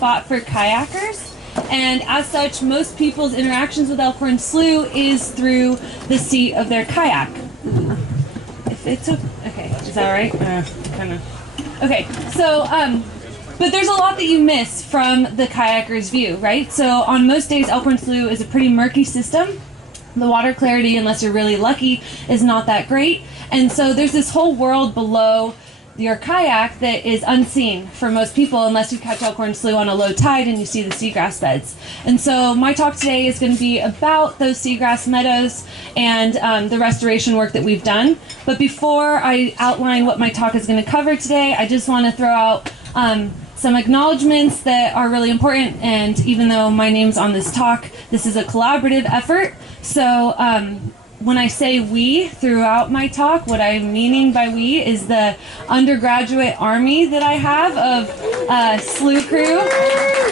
spot for kayakers. And as such, most people's interactions with Elkhorn Slough is through the seat of their kayak. If it's okay, is that all right? Kind of. Okay, so but there's a lot that you miss from the kayaker's view, right? So on most days, Elkhorn Slough is a pretty murky system. The water clarity, unless you're really lucky, is not that great. And so there's this whole world below your kayak that is unseen for most people unless you catch Elkhorn Slough on a low tide and you see the seagrass beds. And so my talk today is going to be about those seagrass meadows and the restoration work that we've done. But before I outline what my talk is going to cover today, I just want to throw out some acknowledgments that are really important. And even though my name's on this talk, this is a collaborative effort. So when I say we throughout my talk, what I'm meaning by we is the undergraduate army that I have of Slough crew.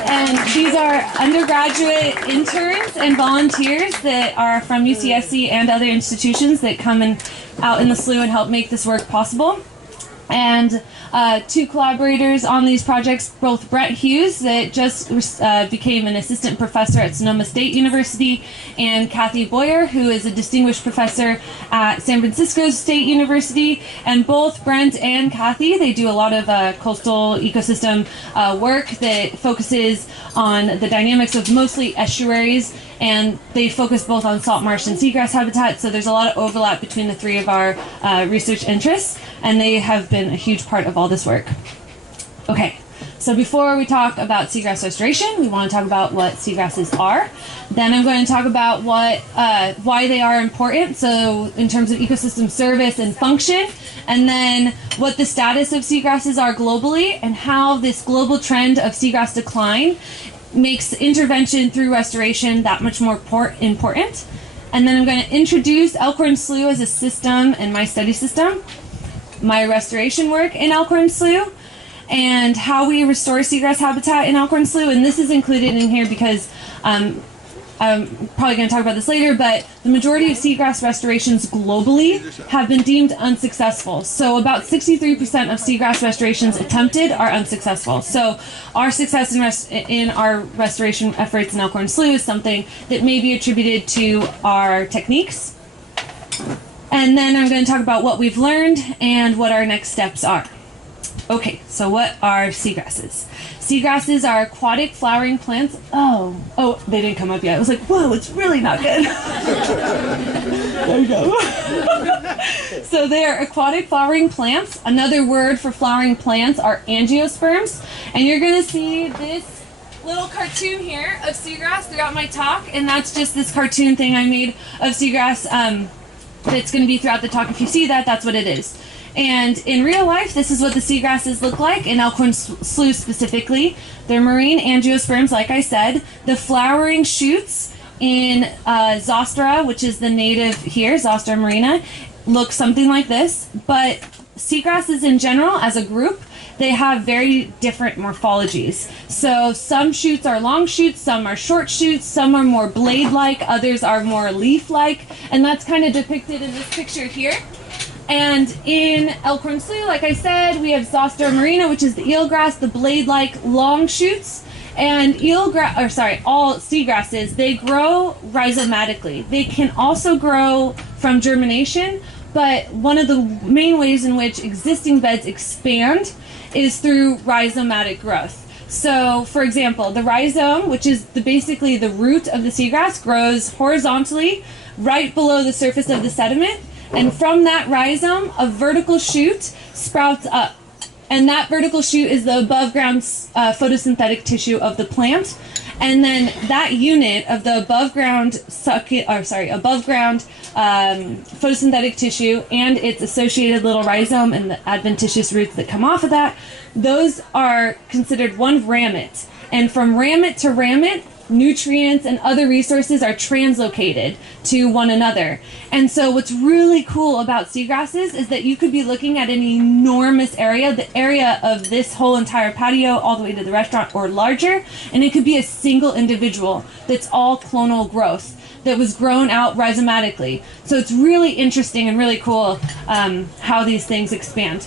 And these are undergraduate interns and volunteers that are from UCSC and other institutions that come out in the Slough and help make this work possible. And two collaborators on these projects, both Brett Hughes, that just became an assistant professor at Sonoma State University, and Kathy Boyer, who is a distinguished professor at San Francisco State University. And both Brent and Kathy, they do a lot of coastal ecosystem work that focuses on the dynamics of mostly estuaries, and they focus both on salt marsh and seagrass habitat, so there's a lot of overlap between the three of our research interests, and they have been a huge part of all this work. Okay, so before we talk about seagrass restoration, we want to talk about what seagrasses are. Then I'm going to talk about why they are important, so in terms of ecosystem service and function, and then what the status of seagrasses are globally, and how this global trend of seagrass decline makes intervention through restoration that much more important. And then I'm going to introduce Elkhorn Slough as a system and my study system, my restoration work in Elkhorn Slough, and how we restore seagrass habitat in Elkhorn Slough. And this is included in here because I'm probably going to talk about this later, but the majority of seagrass restorations globally have been deemed unsuccessful. So about 63% of seagrass restorations attempted are unsuccessful. So our success in our restoration efforts in Elkhorn Slough is something that may be attributed to our techniques. And then I'm going to talk about what we've learned and what our next steps are. Okay, so what are seagrasses? Seagrasses are aquatic flowering plants. Oh, they didn't come up yet. I was like, whoa, it's really not good. There you go. So they are aquatic flowering plants. Another word for flowering plants are angiosperms. And you're going to see this little cartoon here of seagrass throughout my talk. And that's just this cartoon thing I made of seagrass that's going to be throughout the talk. If you see that, that's what it is. And in real life, this is what the seagrasses look like in Elkhorn Slough specifically. They're marine angiosperms, like I said. The flowering shoots in Zostera, which is the native here, Zostera marina, look something like this. But seagrasses in general, as a group, they have very different morphologies. So some shoots are long shoots, some are short shoots, some are more blade-like, others are more leaf-like, and that's kind of depicted in this picture here. And in Elkhorn Slough, like I said, we have Zostera marina, which is the eelgrass, the blade-like long shoots. And all seagrasses, they grow rhizomatically. They can also grow from germination, but one of the main ways in which existing beds expand is through rhizomatic growth. So, for example, the rhizome, which is basically the root of the seagrass, grows horizontally right below the surface of the sediment. And from that rhizome, a vertical shoot sprouts up. And that vertical shoot is the above ground photosynthetic tissue of the plant. And then that unit of the above ground photosynthetic tissue and its associated little rhizome and the adventitious roots that come off of that, those are considered one ramette. And from ramette to ramette, nutrients and other resources are translocated to one another. And so what's really cool about seagrasses is that you could be looking at an enormous area, the area of this whole entire patio all the way to the restaurant or larger, and it could be a single individual that's all clonal growth that was grown out rhizomatically. So it's really interesting and really cool how these things expand.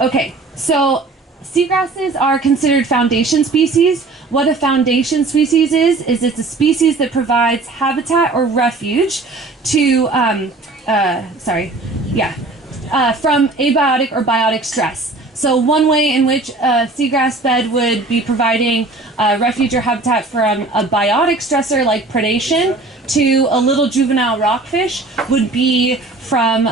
Okay, so seagrasses are considered foundation species. What a foundation species is it's a species that provides habitat or refuge to, from abiotic or biotic stress. So one way in which a seagrass bed would be providing refuge or habitat from a biotic stressor like predation to a little juvenile rockfish would be from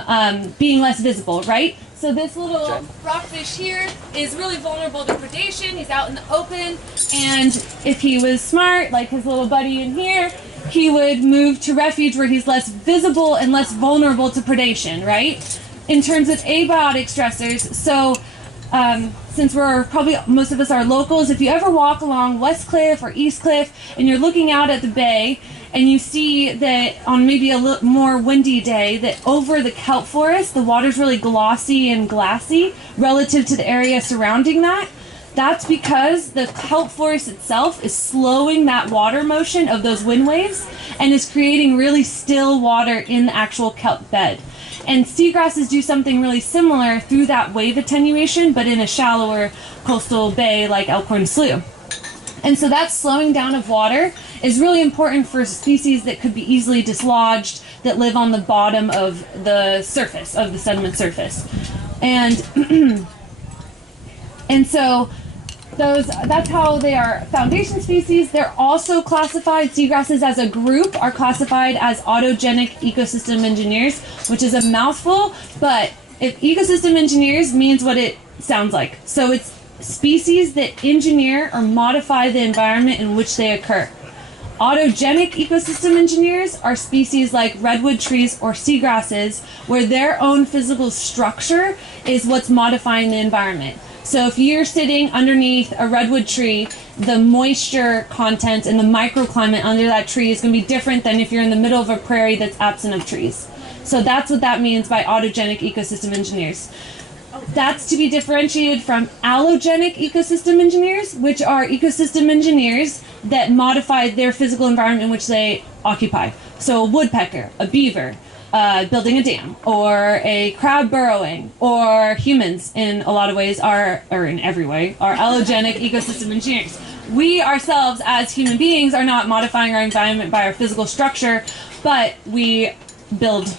being less visible, right? So this little rockfish here is really vulnerable to predation. He's out in the open, and if he was smart, like his little buddy in here, he would move to refuge where he's less visible and less vulnerable to predation, right? In terms of abiotic stressors, so since we're probably, most of us are locals, if you ever walk along West Cliff or East Cliff and you're looking out at the bay and you see that on maybe a little more windy day that over the kelp forest the water's really glossy and glassy relative to the area surrounding that, that's because the kelp forest itself is slowing that water motion of those wind waves and is creating really still water in the actual kelp bed. And seagrasses do something really similar through that wave attenuation, but in a shallower coastal bay like Elkhorn Slough. And so that slowing down of water is really important for species that could be easily dislodged that live on the bottom of the surface, of the sediment surface. And, and so that's how they are foundation species. They're also classified, seagrasses as a group are classified as autogenic ecosystem engineers, which is a mouthful, but if ecosystem engineers means what it sounds like. So it's species that engineer or modify the environment in which they occur. Autogenic ecosystem engineers are species like redwood trees or seagrasses where their own physical structure is what's modifying the environment. So if you're sitting underneath a redwood tree, the moisture content and the microclimate under that tree is going to be different than if you're in the middle of a prairie that's absent of trees. So that's what that means by autogenic ecosystem engineers. That's to be differentiated from allogenic ecosystem engineers, which are ecosystem engineers that modify their physical environment in which they occupy. So a woodpecker, a beaver, building a dam, or a crab burrowing, or humans in a lot of ways are, or in every way, are allogenic ecosystem engineers. We ourselves as human beings are not modifying our environment by our physical structure, but we build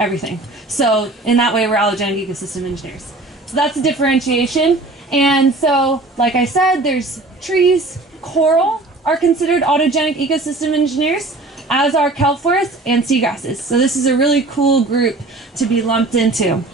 everything. So in that way, we're allogenic ecosystem engineers. So that's a differentiation. And so, like I said, there's trees, coral are considered autogenic ecosystem engineers, as are kelp forests and seagrasses. So this is a really cool group to be lumped into.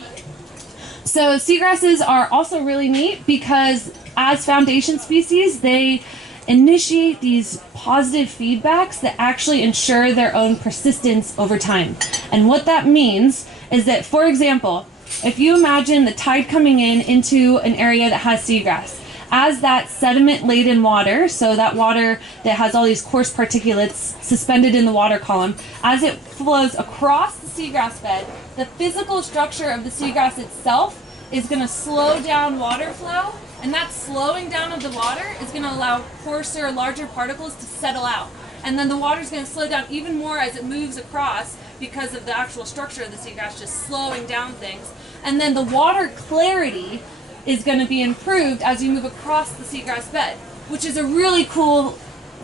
So seagrasses are also really neat because as foundation species, they initiate these positive feedbacks that actually ensure their own persistence over time. And what that means is that, for example, if you imagine the tide coming into an area that has seagrass, as that sediment-laden water, so that water that has all these coarse particulates suspended in the water column, as it flows across the seagrass bed, the physical structure of the seagrass itself is going to slow down water flow, and that slowing down of the water is going to allow coarser, larger particles to settle out. And then the water is going to slow down even more as it moves across because of the actual structure of the seagrass just slowing down things. And then the water clarity is going to be improved as you move across the seagrass bed, which is a really cool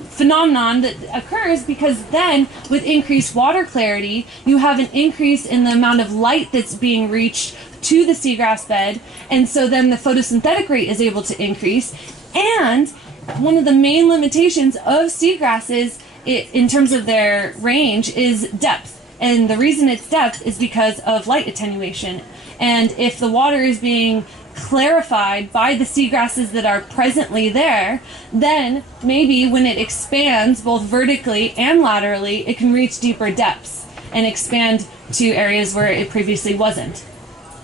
phenomenon that occurs because then with increased water clarity, you have an increase in the amount of light that's being reached to the seagrass bed, and so then the photosynthetic rate is able to increase. And one of the main limitations of seagrasses in terms of their range is depth. And the reason it's depth is because of light attenuation. And if the water is being clarified by the seagrasses that are presently there, then maybe when it expands both vertically and laterally, it can reach deeper depths and expand to areas where it previously wasn't.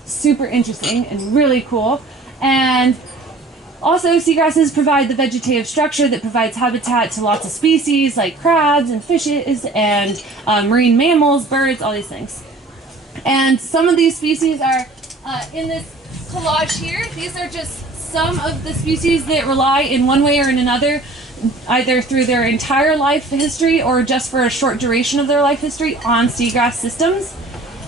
Super interesting and really cool. And also, seagrasses provide the vegetative structure that provides habitat to lots of species like crabs and fishes and marine mammals, birds, all these things. And some of these species are in this collage here. These are just some of the species that rely in one way or in another, either through their entire life history or just for a short duration of their life history, on seagrass systems.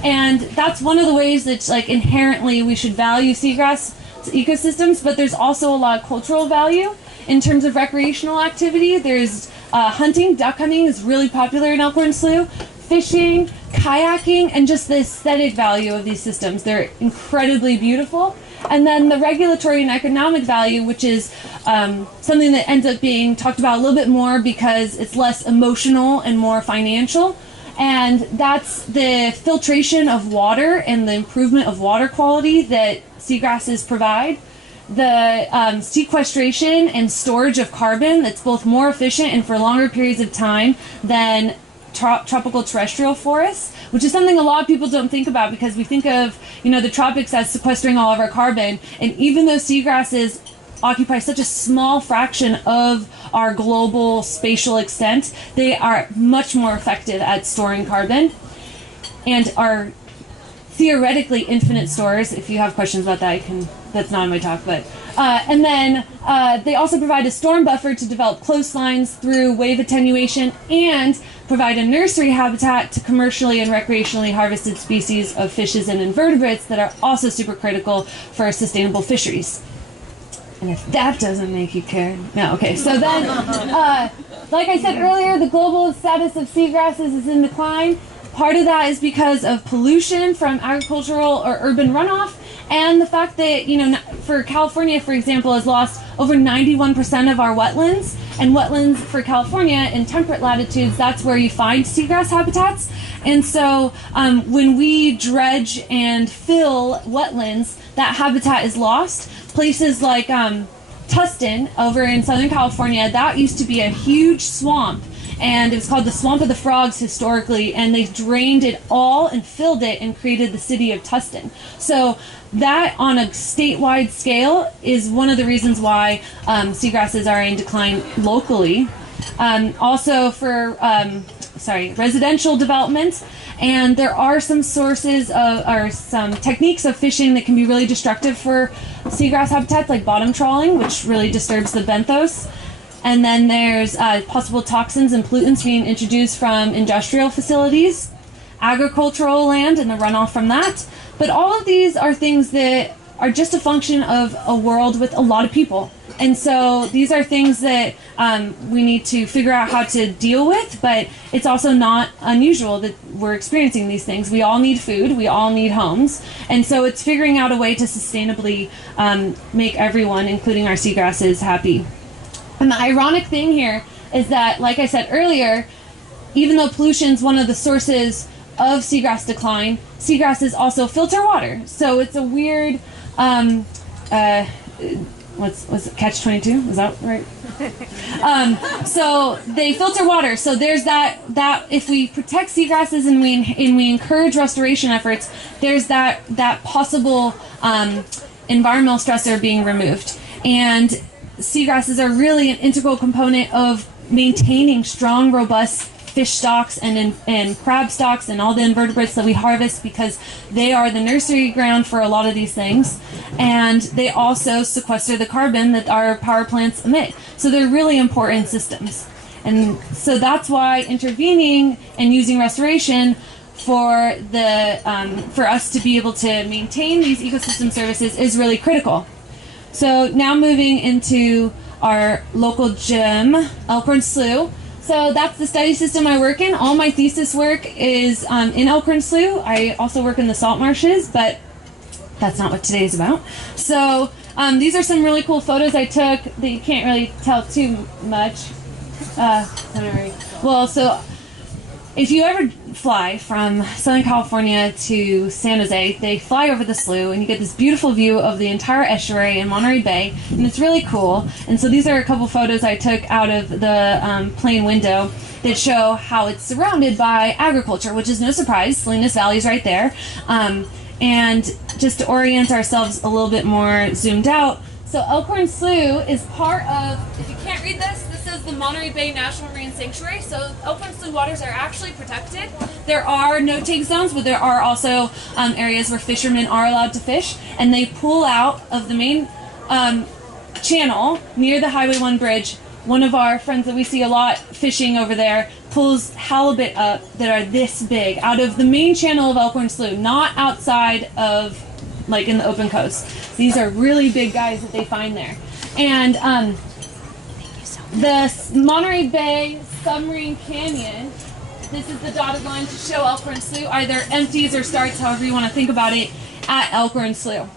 And that's one of the ways that, like, inherently we should value seagrass ecosystems, but there's also a lot of cultural value in terms of recreational activity. There's hunting. Duck hunting is really popular in Elkhorn Slough. Fishing, kayaking, and just the aesthetic value of these systems. They're incredibly beautiful. And then the regulatory and economic value, which is something that ends up being talked about a little bit more because it's less emotional and more financial. And that's the filtration of water and the improvement of water quality that seagrasses provide. The sequestration and storage of carbon that's both more efficient and for longer periods of time than tropical terrestrial forests, which is something a lot of people don't think about because we think of, the tropics as sequestering all of our carbon. And even though seagrasses occupy such a small fraction of our global spatial extent, they are much more effective at storing carbon and are theoretically infinite stores. If you have questions about that, that's not in my talk, but and then they also provide a storm buffer to develop coastlines through wave attenuation and provide a nursery habitat to commercially and recreationally harvested species of fishes and invertebrates that are also super critical for sustainable fisheries. And if that doesn't make you care, no, okay. So then, like I said earlier, the global status of seagrasses is in decline. Part of that is because of pollution from agricultural or urban runoff, and the fact that, for California, for example, has lost over 91% of our wetlands. And wetlands for California in temperate latitudes, that's where you find seagrass habitats. And so when we dredge and fill wetlands, that habitat is lost. Places like Tustin over in Southern California, that used to be a huge swamp. And it was called the Swamp of the Frogs historically, and they drained it all and filled it and created the city of Tustin. So that, on a statewide scale, is one of the reasons why seagrasses are in decline locally. Also for residential development, and there are some sources or some techniques of fishing that can be really destructive for seagrass habitats, like bottom trawling, which really disturbs the benthos. And then there's possible toxins and pollutants being introduced from industrial facilities, agricultural land, and the runoff from that. But all of these are things that are just a function of a world with a lot of people. And so these are things that we need to figure out how to deal with, but it's also not unusual that we're experiencing these things. We all need food, we all need homes, and so it's figuring out a way to sustainably make everyone, including our seagrasses, happy. And the ironic thing here is that, like I said earlier, even though pollution is one of the sources of seagrass decline, seagrasses also filter water. So it's a weird, what's it, catch-22? Is that right? So they filter water. So there's that if we protect seagrasses and we encourage restoration efforts, there's that possible environmental stressor being removed. And seagrasses are really an integral component of maintaining strong, robust fish stocks and crab stocks and all the invertebrates that we harvest, because they are the nursery ground for a lot of these things. And they also sequester the carbon that our power plants emit. So they're really important systems. And so that's why intervening and using restoration for us to be able to maintain these ecosystem services is really critical. So now moving into our local gym, Elkhorn Slough. So that's the study system I work in. All my thesis work is in Elkhorn Slough. I also work in the salt marshes, but that's not what today is about. So these are some really cool photos I took that you can't really tell too much. Well, so if you ever fly from Southern California to San Jose, they fly over the slough and you get this beautiful view of the entire estuary in Monterey Bay, and it's really cool. And so these are a couple photos I took out of the plane window that show how it's surrounded by agriculture, which is no surprise. Salinas Valley is right there. And just to orient ourselves a little bit more zoomed out, so Elkhorn Slough is part of, if you can't read this, this is the Monterey Bay National Marine Sanctuary. So Elkhorn Slough waters are actually protected. There are no-take zones, but there are also areas where fishermen are allowed to fish, and they pull out of the main channel near the Highway 1 bridge. One of our friends that we see a lot fishing over there pulls halibut up that are this big out of the main channel of Elkhorn Slough, not outside of like in the open coast. These are really big guys that they find there. And the Monterey Bay Submarine Canyon, this is the dotted line to show Elkhorn Slough, either empties or starts, however you want to think about it, at Elkhorn Slough.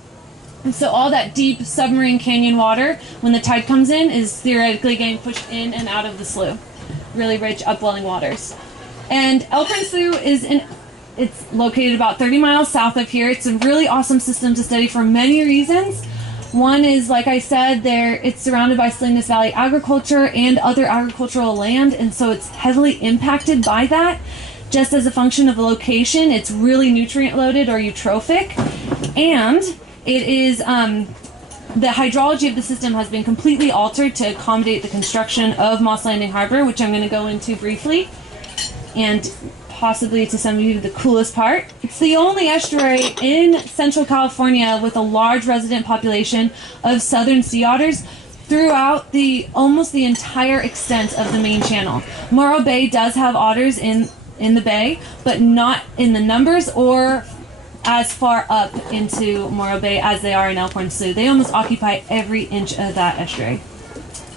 And so all that deep submarine canyon water, when the tide comes in, is theoretically getting pushed in and out of the slough. Really rich upwelling waters. And Elkhorn Slough it's located about 30 miles south of here. It's a really awesome system to study for many reasons. One is, like I said, it's surrounded by Salinas Valley agriculture and other agricultural land, and so it's heavily impacted by that. Just as a function of the location, it's really nutrient loaded or eutrophic, and it is the hydrology of the system has been completely altered to accommodate the construction of Moss Landing Harbor, which I'm going to go into briefly, and possibly to some of you the coolest part. It's the only estuary in Central California with a large resident population of southern sea otters throughout almost the entire extent of the main channel. Morro Bay does have otters in the bay, but not in the numbers or as far up into Morro Bay as they are in Elkhorn Slough. They almost occupy every inch of that estuary.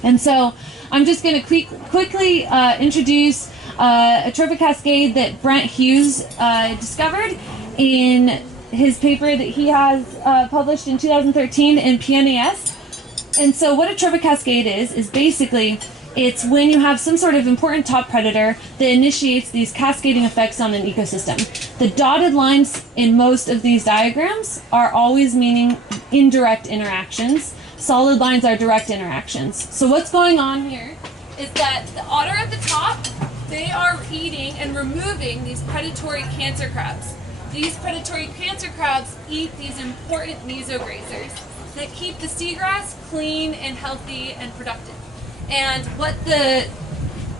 And so I'm just going to quickly introduce a trophic cascade that Brent Hughes discovered in his paper that he has published in 2013 in PNAS. And so what a trophic cascade is basically it's when you have some sort of important top predator that initiates these cascading effects on an ecosystem. The dotted lines in most of these diagrams are always meaning indirect interactions. Solid lines are direct interactions. So what's going on here is that the otter at the top, they are eating and removing these predatory cancer crabs. These predatory cancer crabs eat these important mesograzers that keep the seagrass clean and healthy and productive. And what the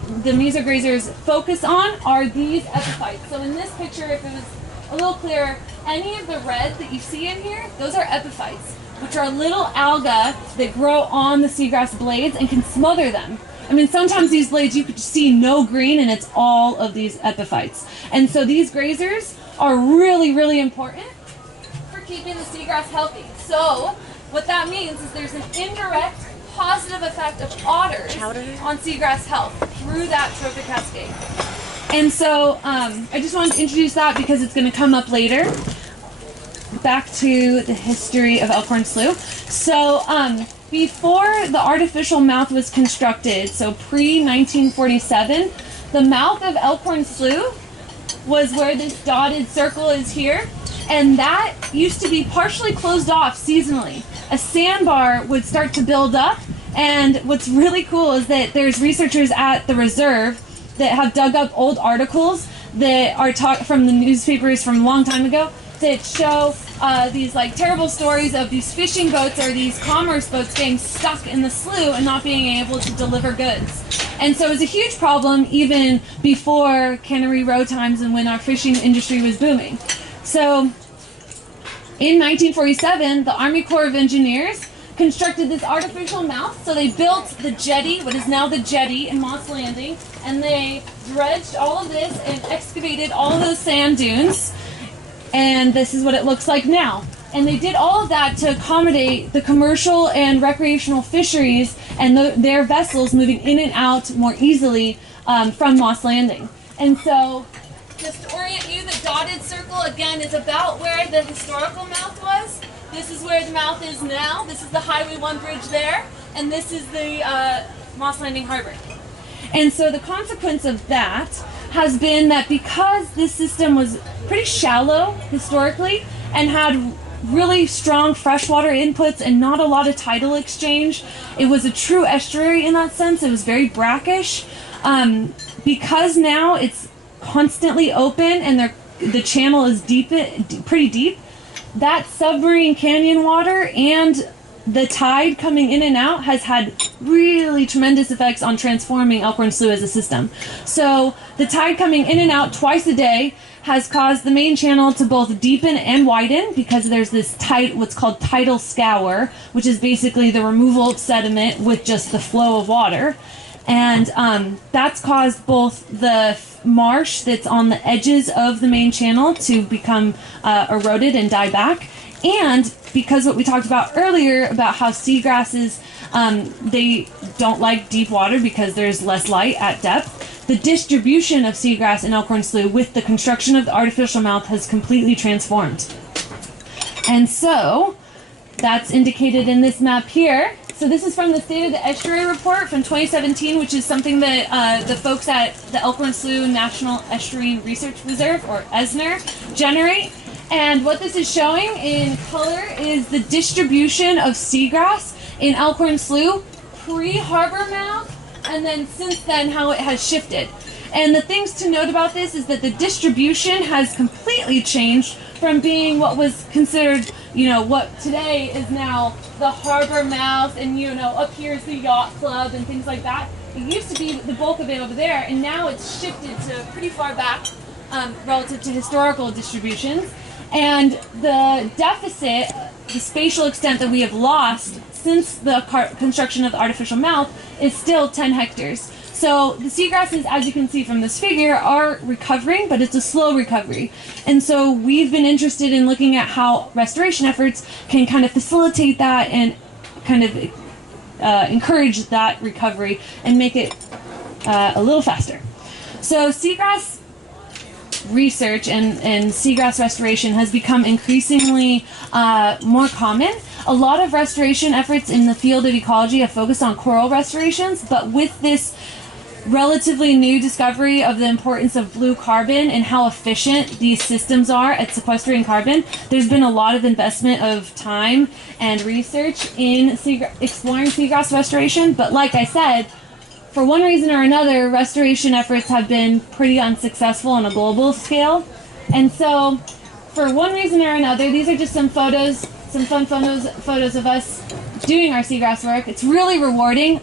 mesograzers focus on are these epiphytes. So in this picture, if it was a little clearer, any of the red that you see in here, those are epiphytes, which are little algae that grow on the seagrass blades and can smother them. I mean, sometimes these blades you could see no green and it's all of these epiphytes. And so these grazers are really, really important for keeping the seagrass healthy. So what that means is there's an indirect positive effect of otters on seagrass health through that trophic cascade. And so I just wanted to introduce that because it's going to come up later. Back to the history of Elkhorn Slough. So before the artificial mouth was constructed, so pre-1947, the mouth of Elkhorn Slough was where this dotted circle is here, and that used to be partially closed off seasonally. A sandbar would start to build up, and what's really cool is that there's researchers at the reserve that have dug up old articles that are from the newspapers from a long time ago that show these like terrible stories of these fishing boats or these commerce boats getting stuck in the slough and not being able to deliver goods. And so it was a huge problem even before Cannery Row times and when our fishing industry was booming. So in 1947, the Army Corps of Engineers constructed this artificial mouth. So they built the jetty, what is now the jetty in Moss Landing, and they dredged all of this and excavated all of those sand dunes. And this is what it looks like now. And they did all of that to accommodate the commercial and recreational fisheries and their vessels moving in and out more easily from Moss Landing. And so, just to orient you, the dotted circle again is about where the historical mouth was. This is where the mouth is now. This is the Highway 1 bridge there. And this is the Moss Landing Harbor. And so the consequence of that has been that because this system was pretty shallow historically and had really strong freshwater inputs and not a lot of tidal exchange, it was a true estuary in that sense. It was very brackish. Because now it's constantly open and the channel is pretty deep, that submarine canyon water and the tide coming in and out has had really tremendous effects on transforming Elkhorn Slough as a system. So the tide coming in and out twice a day has caused the main channel to both deepen and widen because there's this what's called tidal scour, which is basically the removal of sediment with just the flow of water. And that's caused both the marsh that's on the edges of the main channel to become eroded and die back, And because what we talked about earlier about how seagrasses, they don't like deep water because there's less light at depth, the distribution of seagrass in Elkhorn Slough with the construction of the artificial mouth has completely transformed. And so that's indicated in this map here. So this is from the State of the Estuary Report from 2017, which is something that the folks at the Elkhorn Slough National Estuarine Research Reserve, or ESNR, generate. And what this is showing in color is the distribution of seagrass in Elkhorn Slough pre-harbor mouth, and then since then how it has shifted. And the things to note about this is that the distribution has completely changed from being what was considered, you know, what today is now the harbor mouth, and, you know, up here is the yacht club and things like that. It used to be the bulk of it over there, and now it's shifted to pretty far back relative to historical distributions. And the deficit, the spatial extent that we have lost since the construction of the artificial mouth, is still 10 hectares. So the seagrasses, as you can see from this figure, are recovering, but it's a slow recovery. And so we've been interested in looking at how restoration efforts can kind of facilitate that and kind of encourage that recovery and make it a little faster. So seagrass research and seagrass restoration has become increasingly more common. A lot of restoration efforts in the field of ecology have focused on coral restorations, but with this relatively new discovery of the importance of blue carbon and how efficient these systems are at sequestering carbon, there's been a lot of investment of time and research in exploring seagrass restoration. But like I said, for one reason or another, restoration efforts have been pretty unsuccessful on a global scale. And so, for one reason or another, these are just some photos, some fun photos of us doing our seagrass work. It's really rewarding.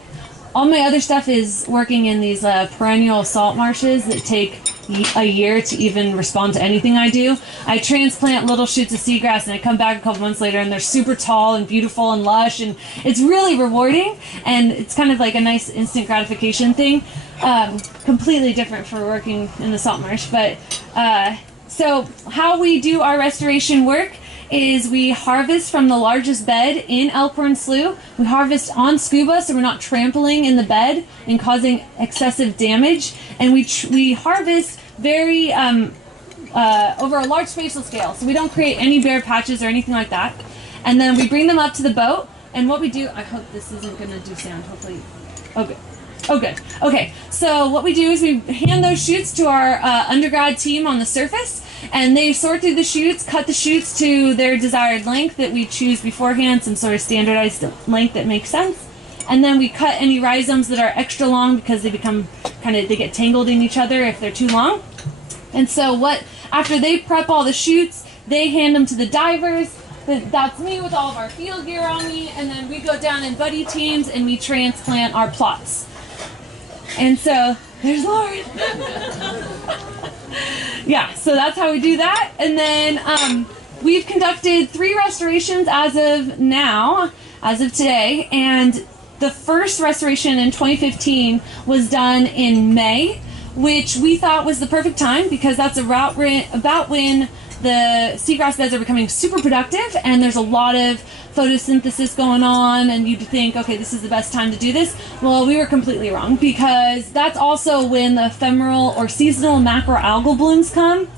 All my other stuff is working in these perennial salt marshes that take a year to even respond to anything I do. I transplant little shoots of seagrass and I come back a couple months later and they're super tall and beautiful and lush, and it's really rewarding, and it's kind of like a nice instant gratification thing. Completely different for working in the salt marsh. But so how we do our restoration work is we harvest from the largest bed in Elkhorn Slough. We harvest on scuba, so we're not trampling in the bed and causing excessive damage. And we harvest very over a large spatial scale, so we don't create any bare patches or anything like that. And then we bring them up to the boat. And what we do, I hope this isn't going to do sound. Hopefully, oh good. Oh, good. Okay, so what we do is we hand those chutes to our undergrad team on the surface, and they sort through the chutes, cut the chutes to their desired length that we choose beforehand, some sort of standardized length that makes sense. And then we cut any rhizomes that are extra long because they become they get tangled in each other if they're too long. And so after they prep all the chutes, they hand them to the divers. That's me with all of our field gear on me, and then we go down in buddy teams and we transplant our plots. And so, there's Lauren. Yeah, so that's how we do that. And then we've conducted 3 restorations as of today. And the first restoration in 2015 was done in May, which we thought was the perfect time because that's about when the seagrass beds are becoming super productive and there's a lot of photosynthesis going on, and you'd think, okay, this is the best time to do this. Well, we were completely wrong, because that's also when the ephemeral or seasonal macroalgal blooms come.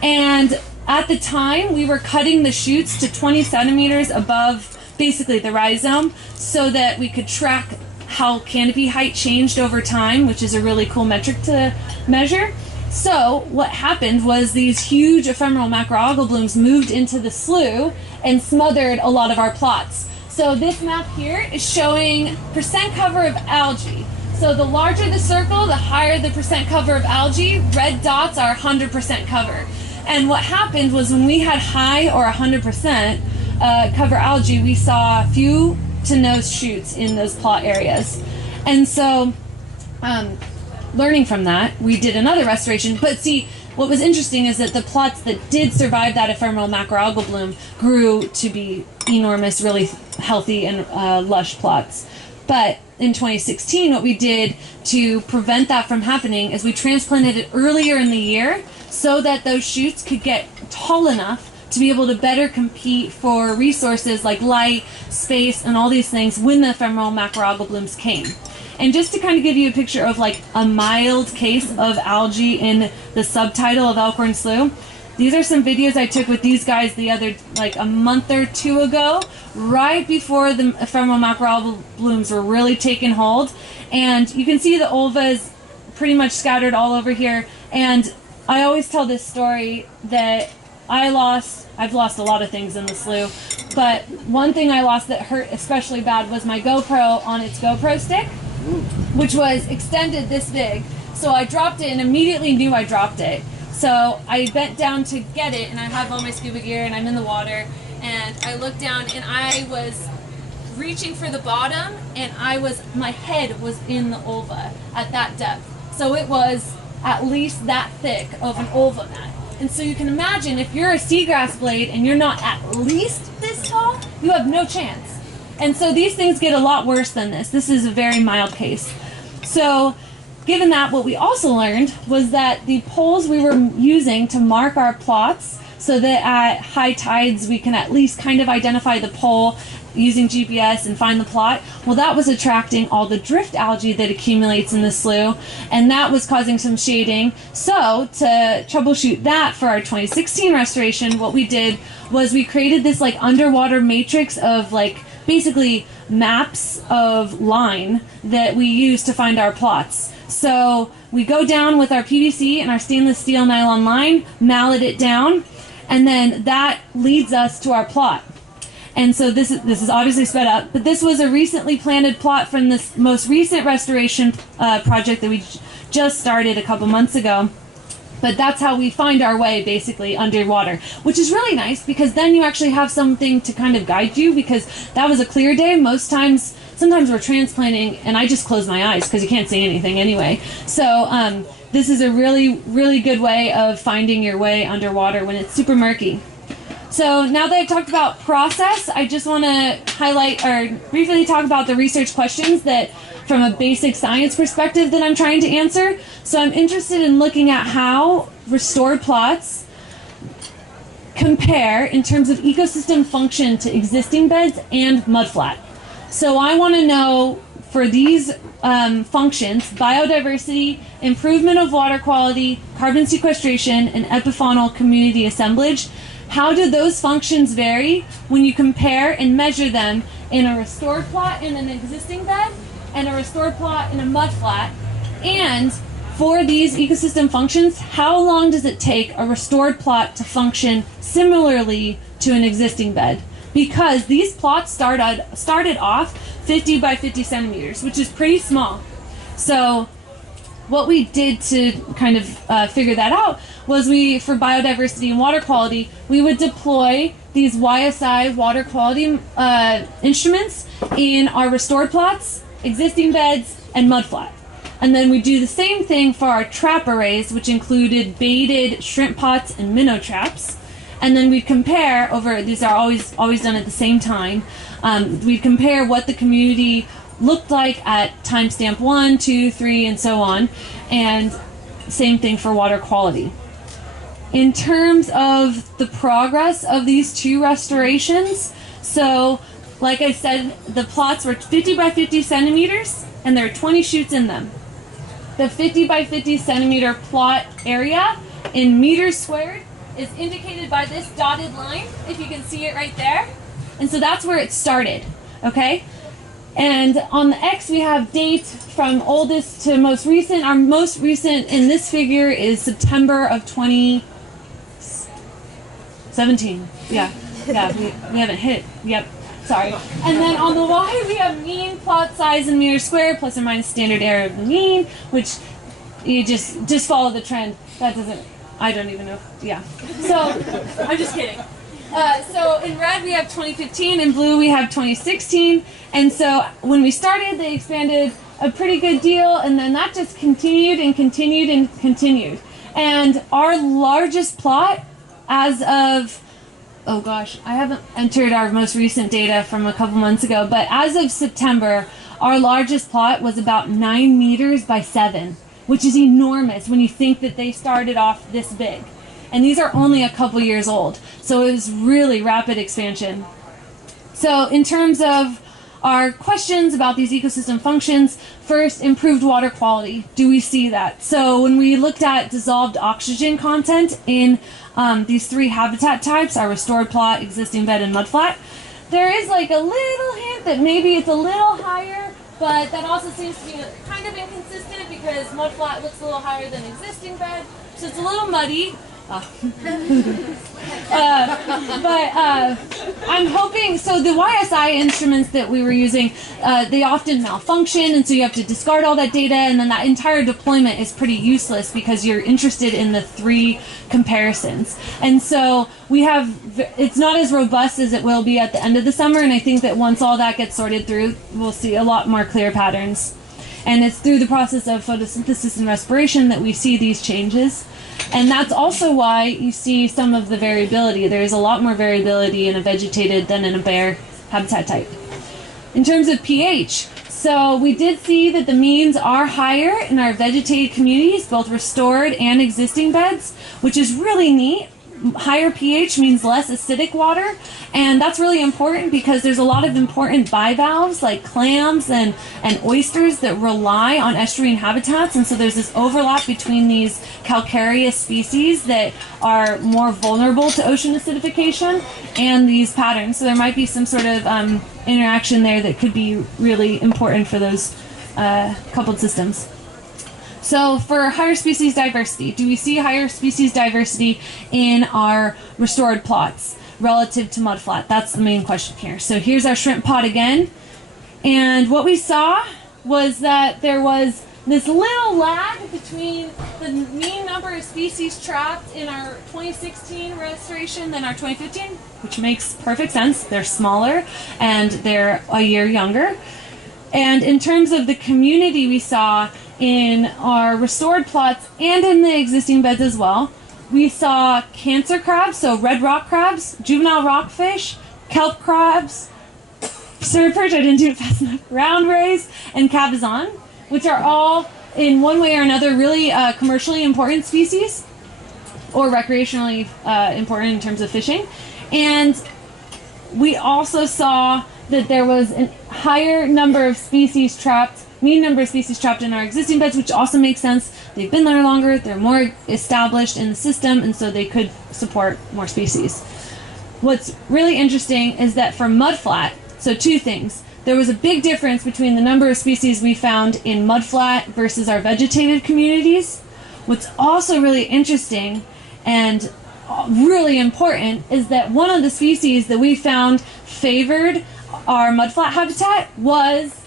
And at the time, we were cutting the shoots to 20 centimeters above basically the rhizome so that we could track how canopy height changed over time, which is a really cool metric to measure. So what happened was these huge ephemeral macroalgal blooms moved into the slough and smothered a lot of our plots. So this map here is showing percent cover of algae. So the larger the circle, the higher the percent cover of algae. Red dots are 100% cover. And what happened was when we had high or 100% cover algae, we saw few to no shoots in those plot areas. And so learning from that, we did another restoration. But see, what was interesting is that the plots that did survive that ephemeral macroalgal bloom grew to be enormous, really healthy and lush plots. But in 2016, what we did to prevent that from happening is we transplanted it earlier in the year so that those shoots could get tall enough to be able to better compete for resources like light, space, and all these things when the ephemeral macroalgal blooms came. And just to kind of give you a picture of like a mild case of algae in the subtitle of Elkhorn Slough, these are some videos I took with these guys like a month or two ago, right before the ephemeral macroalgal blooms were really taking hold. And you can see the ulvas pretty much scattered all over here. And I always tell this story that I've lost a lot of things in the slough, but one thing I lost that hurt especially bad was my GoPro on its GoPro stick, which was extended this big. So I dropped it and immediately knew I dropped it. So I bent down to get it, and I have all my scuba gear, and I'm in the water, and I looked down, and I was reaching for the bottom, and my head was in the ulva at that depth. So it was at least that thick of an ulva mat. And so you can imagine if you're a seagrass blade and you're not at least this tall, you have no chance. And so these things get a lot worse than this. This is a very mild case. So given that, what we also learned was that the poles we were using to mark our plots so that at high tides we can at least kind of identify the pole using GPS and find the plot, well, that was attracting all the drift algae that accumulates in the slough, and that was causing some shading. So to troubleshoot that for our 2016 restoration, what we did was we created this like underwater matrix of like basically maps of line that we use to find our plots. So we go down with our PVC and our stainless steel nylon line, mallet it down, and then that leads us to our plot. And so this is obviously sped up, but this was a recently planted plot from this most recent restoration project that we just started a couple months ago. But that's how we find our way basically underwater, which is really nice because then you actually have something to kind of guide you, because that was a clear day. Sometimes we're transplanting and I just close my eyes because you can't see anything anyway. So this is a really, really good way of finding your way underwater when it's super murky. So now that I've talked about process, I just want to highlight or briefly talk about the research questions that from a basic science perspective that I'm trying to answer. So I'm interested in looking at how restored plots compare in terms of ecosystem function to existing beds and mudflat. So I want to know for these functions, biodiversity, improvement of water quality, carbon sequestration, and epifaunal community assemblage. How do those functions vary when you compare and measure them in a restored plot in an existing bed and a restored plot in a mudflat? And for these ecosystem functions, how long does it take a restored plot to function similarly to an existing bed? Because these plots started off 50 by 50 centimeters, which is pretty small. So what we did to kind of figure that out was for biodiversity and water quality, we would deploy these YSI water quality instruments in our restored plots, existing beds, and mudflat. And then we do the same thing for our trap arrays, which included baited shrimp pots and minnow traps. And then we compare these are always done at the same time. We compare what the community looked like at timestamp 1, 2, 3, and so on. And same thing for water quality. In terms of the progress of these two restorations, so like I said, the plots were 50 by 50 centimeters, and there are 20 chutes in them. The 50 by 50 centimeter plot area in meters squared is indicated by this dotted line, if you can see it right there. And so that's where it started, okay? And on the X, we have dates from oldest to most recent. Our most recent in this figure is September of 2017. Yeah, we haven't hit. Yep, sorry. And then on the Y, we have mean plot size in meters squared plus or minus standard error of the mean, which you just follow the trend. That doesn't, I don't even know. Yeah. So I'm just kidding. So in red we have 2015, in blue we have 2016, and so when we started they expanded a pretty good deal, and then that just continued and continued and continued. And our largest plot as of, oh gosh, I haven't entered our most recent data from a couple months ago, but as of September, our largest plot was about 9 meters by 7, which is enormous when you think that they started off this big. And these are only a couple years old. So it was really rapid expansion. So in terms of our questions about these ecosystem functions, first, improved water quality. Do we see that? So when we looked at dissolved oxygen content in these 3 habitat types, our restored plot, existing bed, and mudflat, there is like a little hint that maybe it's a little higher, but that also seems to be kind of inconsistent because mudflat looks a little higher than existing bed, so it's a little muddy. I'm hoping, so the YSI instruments that we were using, they often malfunction, and so you have to discard all that data, and then that entire deployment is pretty useless because you're interested in the 3 comparisons. And so we have, it's not as robust as it will be at the end of the summer, and I think that once all that gets sorted through, we'll see a lot more clear patterns. And it's through the process of photosynthesis and respiration that we see these changes. And that's also why you see some of the variability. There's a lot more variability in a vegetated than in a bare habitat type. In terms of pH, so we did see that the means are higher in our vegetated communities, both restored and existing beds, which is really neat. Higher pH means less acidic water, and that's really important because there's a lot of important bivalves like clams and oysters that rely on estuarine habitats, and so there's this overlap between these calcareous species that are more vulnerable to ocean acidification and these patterns. So there might be some sort of interaction there that could be really important for those coupled systems. So for higher species diversity, do we see higher species diversity in our restored plots relative to mudflat? That's the main question here. So here's our shrimp pod again. And what we saw was that there was this little lag between the mean number of species trapped in our 2016 restoration than our 2015, which makes perfect sense. They're smaller and they're a year younger. And in terms of the community we saw in our restored plots and in the existing beds as well, we saw cancer crabs, so red rock crabs, juvenile rockfish, kelp crabs, surf perch, I didn't do it fast enough, round rays, and cabezon, which are all in one way or another really commercially important species or recreationally important in terms of fishing. And we also saw that there was a higher number of species trapped, mean number of species trapped in our existing beds, which also makes sense. They've been there longer, they're more established in the system, and so they could support more species. What's really interesting is that for mudflat, so 2 things. There was a big difference between the number of species we found in mudflat versus our vegetated communities. What's also really interesting and really important is that one of the species that we found favored our mudflat habitat was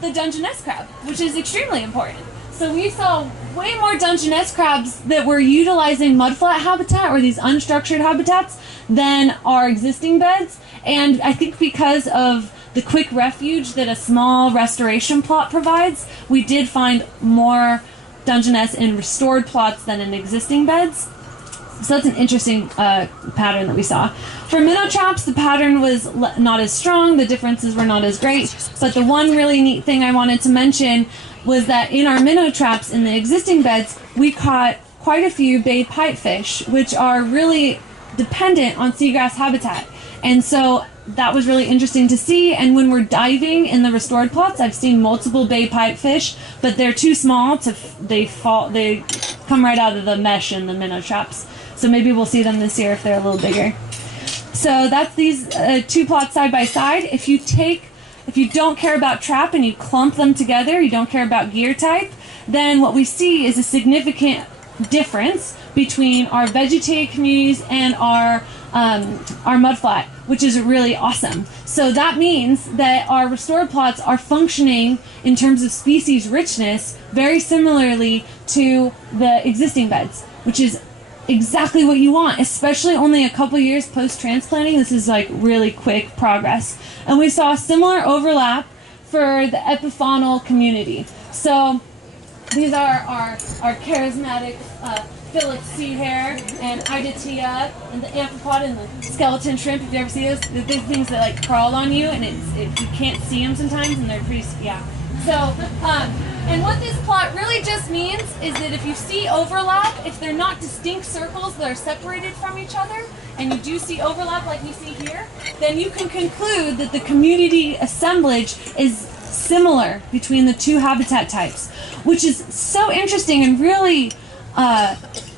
the Dungeness crab, which is extremely important. So we saw way more Dungeness crabs that were utilizing mudflat habitat or these unstructured habitats than our existing beds. And I think because of the quick refuge that a small restoration plot provides, we did find more Dungeness in restored plots than in existing beds. So that's an interesting pattern that we saw. For minnow traps, the pattern was not as strong, the differences were not as great, but the one really neat thing I wanted to mention was that in our minnow traps in the existing beds, we caught quite a few bay pipefish, which are really dependent on seagrass habitat. And so that was really interesting to see, and when we're diving in the restored plots, I've seen multiple bay pipefish, but they're too small to, they come right out of the mesh in the minnow traps. So maybe we'll see them this year if they're a little bigger. So that's these 2 plots side by side. If you don't care about trap and you clump them together, you don't care about gear type, then what we see is a significant difference between our vegetated communities and our mudflat, which is really awesome. So that means that our restored plots are functioning in terms of species richness very similarly to the existing beds, which is exactly what you want, especially only a couple years post-transplanting. This is like really quick progress. And we saw a similar overlap for the epifaunal community. So these are our charismatic Phillips sea hare and Idatea and the amphipod and the skeleton shrimp. If you ever see those, the big things that like crawl on you and you can't see them sometimes, and they're pretty, yeah. So, and what this plot really just means is that if you see overlap, if they're not distinct circles that are separated from each other, and you do see overlap like we see here, then you can conclude that the community assemblage is similar between the two habitat types, which is so interesting and really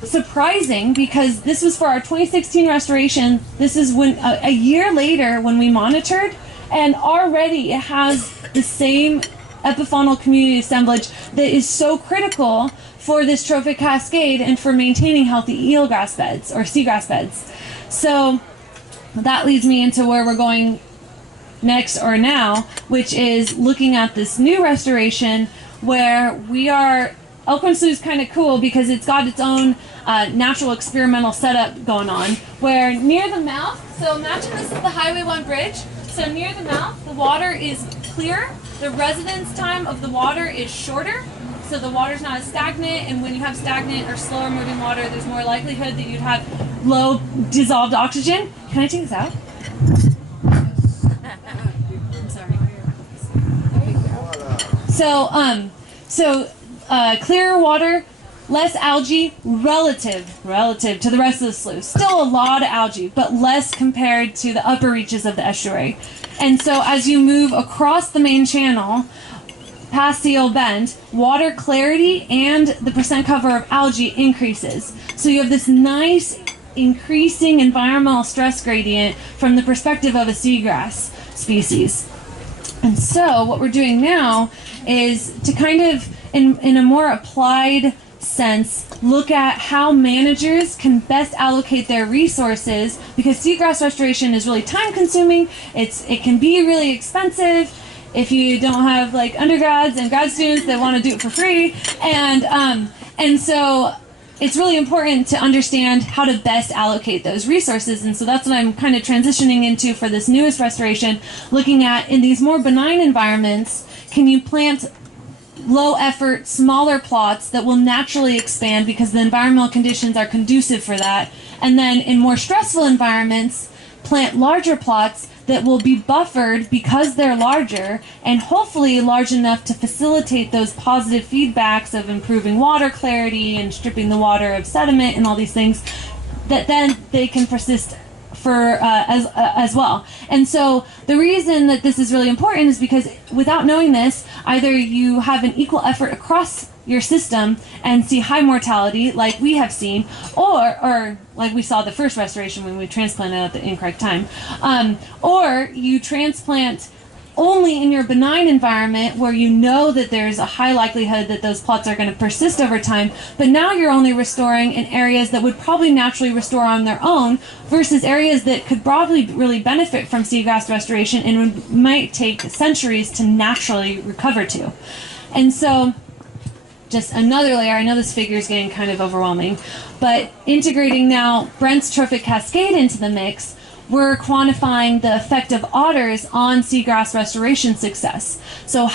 surprising, because this was for our 2016 restoration. This is when a year later when we monitored, and already it has the same epifaunal community assemblage that is so critical for this trophic cascade and for maintaining healthy eelgrass beds or seagrass beds. So that leads me into where we're going next or now, which is looking at this new restoration where we are. Elkhorn Slough is kind of cool because it's got its own natural experimental setup going on, where near the mouth, so imagine this is the Highway 1 bridge, so near the mouth the water is clear, the residence time of the water is shorter, so the water's not as stagnant, and when you have stagnant or slower moving water, there's more likelihood that you'd have low dissolved oxygen. Can I take this out? I'm sorry. So clearer water, less algae relative to the rest of the slough. Still a lot of algae, but less compared to the upper reaches of the estuary. And so as you move across the main channel, past Seal Bend, water clarity and the percent cover of algae increases. So you have this nice increasing environmental stress gradient from the perspective of a seagrass species. And so what we're doing now is to kind of, in a more applied sense, look at how managers can best allocate their resources, because seagrass restoration is really time consuming. It can be really expensive if you don't have like undergrads and grad students that want to do it for free, and so it's really important to understand how to best allocate those resources. And so that's what I'm kind of transitioning into for this newest restoration, looking at in these more benign environments, can you plant low effort, smaller plots that will naturally expand because the environmental conditions are conducive for that. And then in more stressful environments, plant larger plots that will be buffered because they're larger and hopefully large enough to facilitate those positive feedbacks of improving water clarity and stripping the water of sediment and all these things, that then they can persist for as well. And so the reason that this is really important is because without knowing this, either you have an equal effort across your system and see high mortality like we have seen, or like we saw the first restoration when we transplanted at the incorrect time, or you transplant only in your benign environment where you know that there's a high likelihood that those plots are going to persist over time, but now you're only restoring in areas that would probably naturally restore on their own versus areas that could probably really benefit from seagrass restoration and might take centuries to naturally recover to. And so just another layer, I know this figure is getting kind of overwhelming, but integrating now Brent's trophic cascade into the mix, we're quantifying the effect of otters on seagrass restoration success. So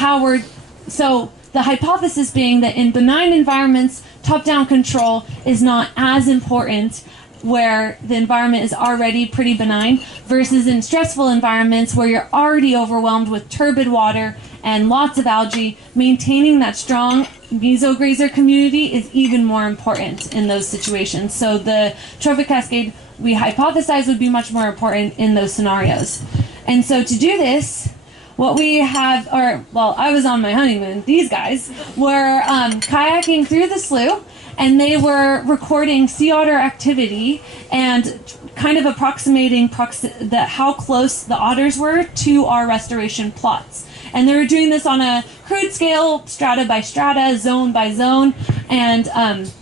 the hypothesis being that in benign environments, top-down control is not as important where the environment is already pretty benign versus in stressful environments where you're already overwhelmed with turbid water and lots of algae, maintaining that strong mesograzer community is even more important in those situations. So the trophic cascade we hypothesize would be much more important in those scenarios. And so to do this, what we have, I was on my honeymoon, these guys were kayaking through the slough, and they were recording sea otter activity and kind of approximating how close the otters were to our restoration plots. And they were doing this on a crude scale, strata by strata, zone by zone, and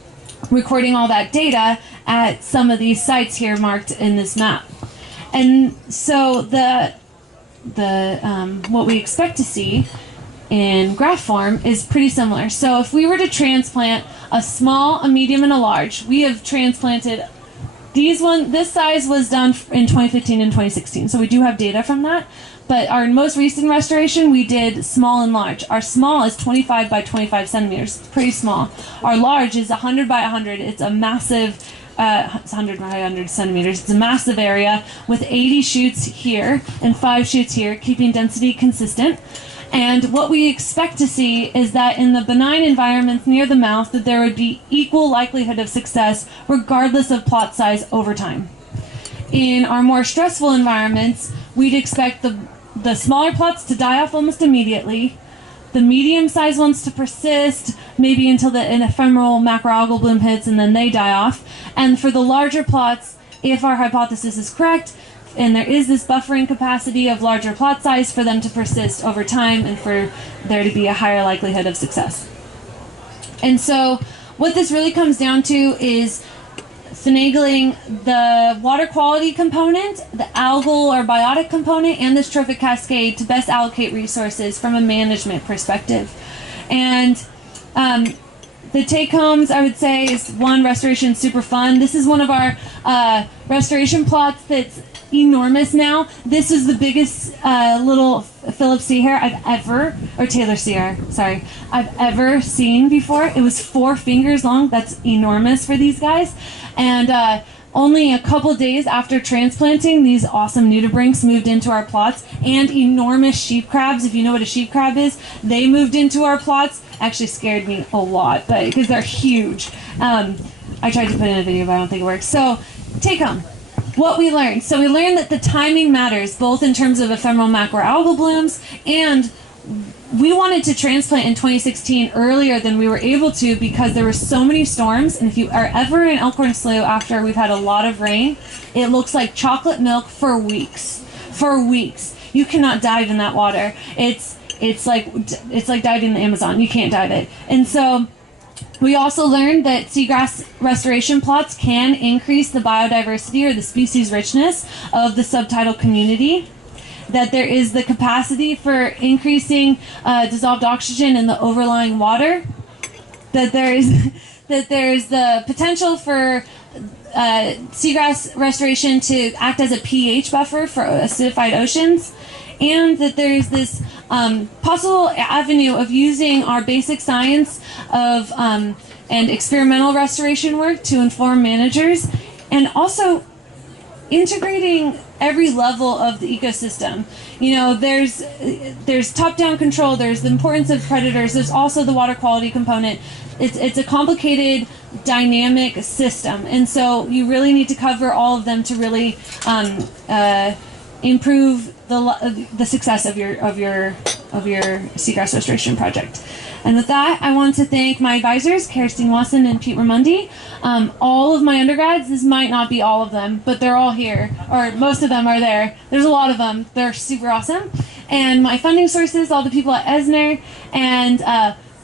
recording all that data at some of these sites here marked in this map. And so what we expect to see in graph form is pretty similar. So if we were to transplant a small, a medium, and a large, we have transplanted this size was done in 2015 and 2016, so we do have data from that. But our most recent restoration, we did small and large. Our small is 25 by 25 centimeters. It's pretty small. Our large is 100 by 100. It's a massive, it's 100 by 100 centimeters. It's a massive area with 80 shoots here and 5 shoots here, keeping density consistent. And what we expect to see is that in the benign environments near the mouth, that there would be equal likelihood of success regardless of plot size over time. In our more stressful environments, we'd expect the smaller plots to die off almost immediately, the medium-sized ones to persist, maybe until an ephemeral macroalgal bloom hits and then they die off. And for the larger plots, if our hypothesis is correct, and there is this buffering capacity of larger plot size, for them to persist over time and for there to be a higher likelihood of success. And so what this really comes down to is finagling the water quality component, the algal or biotic component, and this trophic cascade to best allocate resources from a management perspective. And the take-homes, I would say, is one, restoration super fun. This is one of our restoration plots that's enormous now. This is the biggest little Philip sea hare I've ever, or Taylor sea hare, sorry, I've ever seen before. It was 4 fingers long. That's enormous for these guys. And only a couple days after transplanting, these awesome nudibranchs moved into our plots, and enormous sheep crabs. If you know what a sheep crab is, they moved into our plots. Actually scared me a lot, but because they're huge. I tried to put in a video, but I don't think it works. So, take home. What we learned. So we learned that the timing matters, both in terms of ephemeral macroalgal blooms, and we wanted to transplant in 2016 earlier than we were able to because there were so many storms. And if you are ever in Elkhorn Slough after we've had a lot of rain, it looks like chocolate milk for weeks. For weeks. You cannot dive in that water. It's like diving in the Amazon. You can't dive it. And so we also learned that seagrass restoration plots can increase the biodiversity or the species richness of the subtidal community, that there is the capacity for increasing dissolved oxygen in the overlying water, that there's the potential for seagrass restoration to act as a pH buffer for acidified oceans, and that there's this possible avenue of using our basic science of and experimental restoration work to inform managers, and also integrating every level of the ecosystem. You know, there's top-down control, there's the importance of predators, there's also the water quality component. It's a complicated, dynamic system, and so you really need to cover all of them to really improve the success of your seagrass restoration project. And with that, I want to thank my advisors, Kirsten Wasson and Pete Ramundi. All of my undergrads, this might not be all of them, but they're all here, or most of them are there. There's a lot of them. They're super awesome. And my funding sources, all the people at Esner, and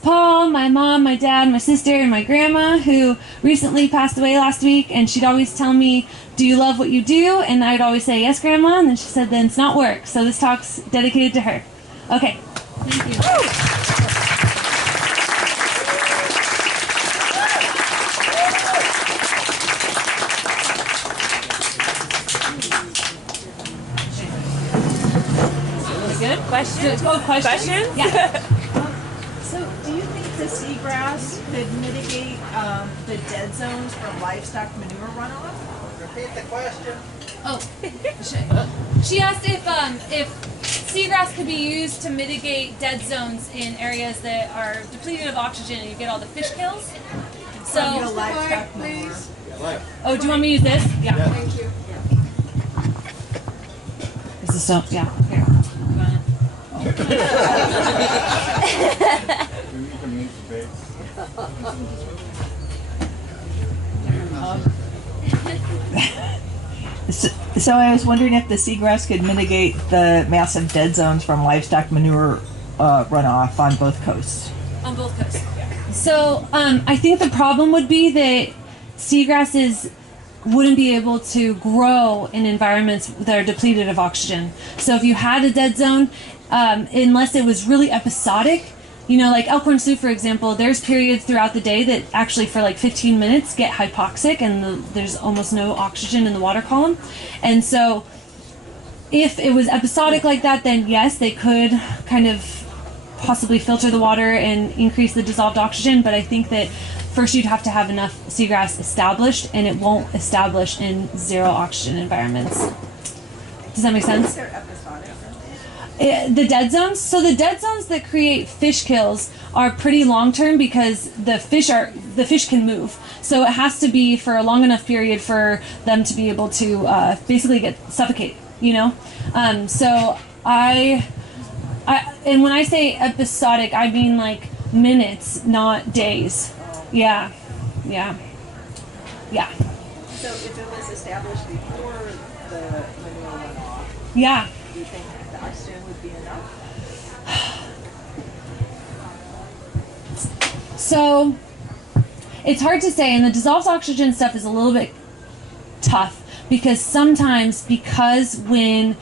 Paul, my mom, my dad, my sister, and my grandma, who recently passed away last week, and she'd always tell me, "Do you love what you do?" And I'd always say, "Yes, Grandma," and then she said, "Then it's not work." So this talk's dedicated to her. Okay. Thank you. Good. Questions? Oh, questions? Yeah. So, do you think the seagrass could mitigate the dead zones from livestock manure runoff? Repeat the question. Oh, she asked if seagrass could be used to mitigate dead zones in areas that are depleted of oxygen and you get all the fish kills. So, Livestock manure. oh, do you want me to use this? Yeah. Yeah. Thank you. This is so, yeah. Here. So I was wondering if the seagrass could mitigate the massive dead zones from livestock manure runoff on both coasts. On both coasts. So I think the problem would be that seagrasses wouldn't be able to grow in environments that are depleted of oxygen. So if you had a dead zone, unless it was really episodic, you know, like Elkhorn Slough, for example, there's periods throughout the day that actually for like 15 minutes get hypoxic and there's almost no oxygen in the water column. And so if it was episodic like that, then yes, they could kind of possibly filter the water and increase the dissolved oxygen. But I think that first you'd have to have enough seagrass established, and it won't establish in zero oxygen environments. Does that make sense? They're episodic. The dead zones. So the dead zones that create fish kills are pretty long term because the fish can move. So it has to be for a long enough period for them to be able to basically get suffocate. So and when I say episodic, I mean like minutes, not days. Yeah. So if it was established before the manure went off, Yeah. do you think the oxygen would be enough? So it's hard to say, and the dissolved oxygen stuff is a little bit tough because sometimes when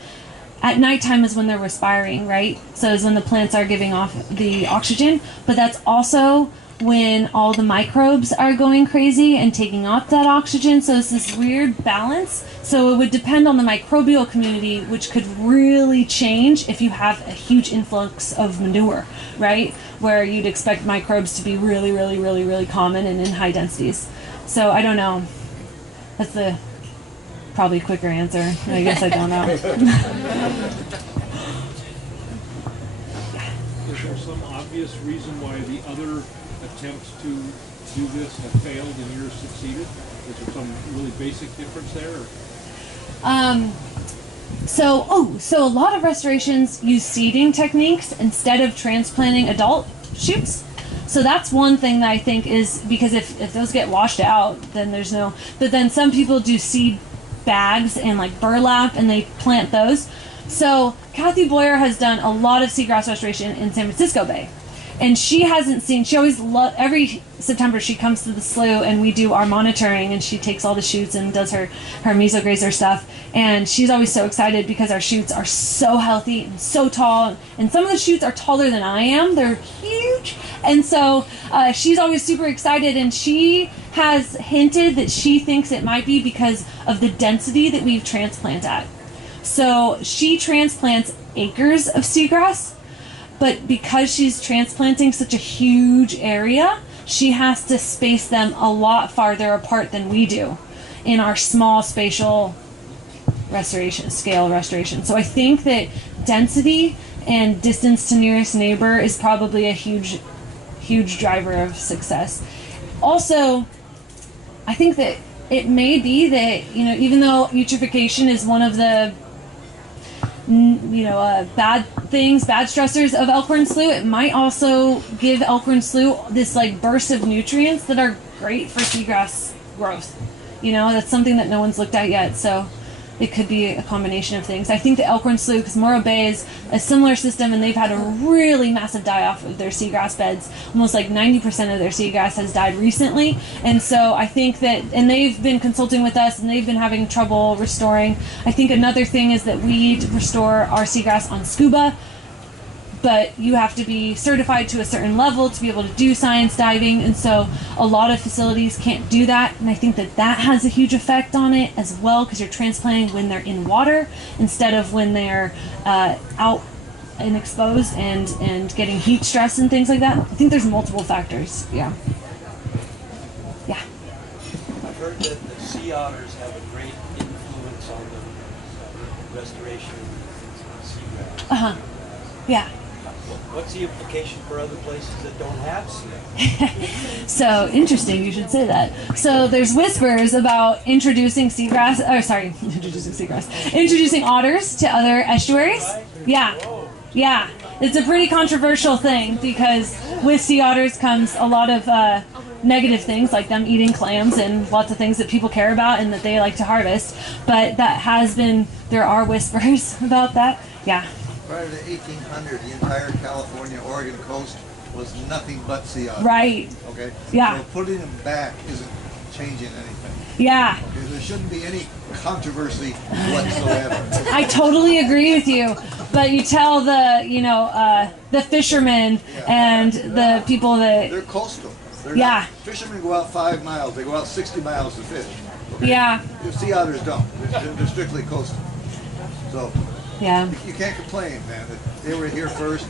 at nighttime is when they're respiring, right? So is when the plants are giving off the oxygen, but that's also when all the microbes are going crazy and taking off that oxygen. So it's this weird balance. So it would depend on the microbial community, which could really change if you have a huge influx of manure, right? Where you'd expect microbes to be really, really, really, really common and in high densities. So I don't know. That's the probably quicker answer. I guess I don't know. Is there some obvious reason why the other attempts to do this have failed and yours succeeded? Is there some really basic difference there? So a lot of restorations use seeding techniques instead of transplanting adult shoots. So that's one thing that I think is because if those get washed out, then there's no. But then some people do seed bags and like burlap and they plant those. So Kathy Boyer has done a lot of seagrass restoration in San Francisco Bay. And she always every September she comes to the slough and we do our monitoring and she takes all the shoots and does her mesograzer stuff. And she's always so excited because our shoots are so healthy and so tall. And some of the shoots are taller than I am. They're huge. And so she's always super excited, and she has hinted that she thinks it might be because of the density that we've transplanted at. So she transplants acres of seagrass, but because she's transplanting such a huge area, she has to space them a lot farther apart than we do in our small spatial scale restoration. So I think that density and distance to nearest neighbor is probably a huge driver of success. Also, I think that it may be that, even though eutrophication is one of the bad stressors of Elkhorn Slough, it might also give Elkhorn Slough this like burst of nutrients that are great for seagrass growth. That's something that no one's looked at yet. So it could be a combination of things. I think the Elkhorn Slough, because Morro Bay is a similar system, and they've had a really massive die-off of their seagrass beds. Almost like 90% of their seagrass has died recently. And so I think that, and they've been consulting with us, and they've been having trouble restoring. I think another thing is that we restore our seagrass on scuba, but you have to be certified to a certain level to be able to do science diving, and so a lot of facilities can't do that, and I think that has a huge effect on it as well, because you're transplanting when they're in water instead of when they're out and exposed and getting heat stress and things like that. I think there's multiple factors. Yeah. I've heard that the sea otters have a great influence on the restoration of seagrass. Yeah. What's the implication for other places that don't have sea? So interesting, you should say that. So there's whispers about introducing otters to other estuaries. Yeah. It's a pretty controversial thing because with sea otters comes a lot of negative things like them eating clams and lots of things that people care about and that they like to harvest. But there are whispers about that. Yeah. Prior to 1800, the entire California, Oregon coast was nothing but sea otters. Right. Okay? Yeah. So putting them back isn't changing anything. Yeah. Okay? There shouldn't be any controversy whatsoever. I totally agree with you. But you tell the fishermen and the people that... They're coastal. Fishermen go out 5 miles. They go out 60 miles to fish. Okay? Yeah. The sea otters don't. They're strictly coastal. So... Yeah. You can't complain, man. They were here first,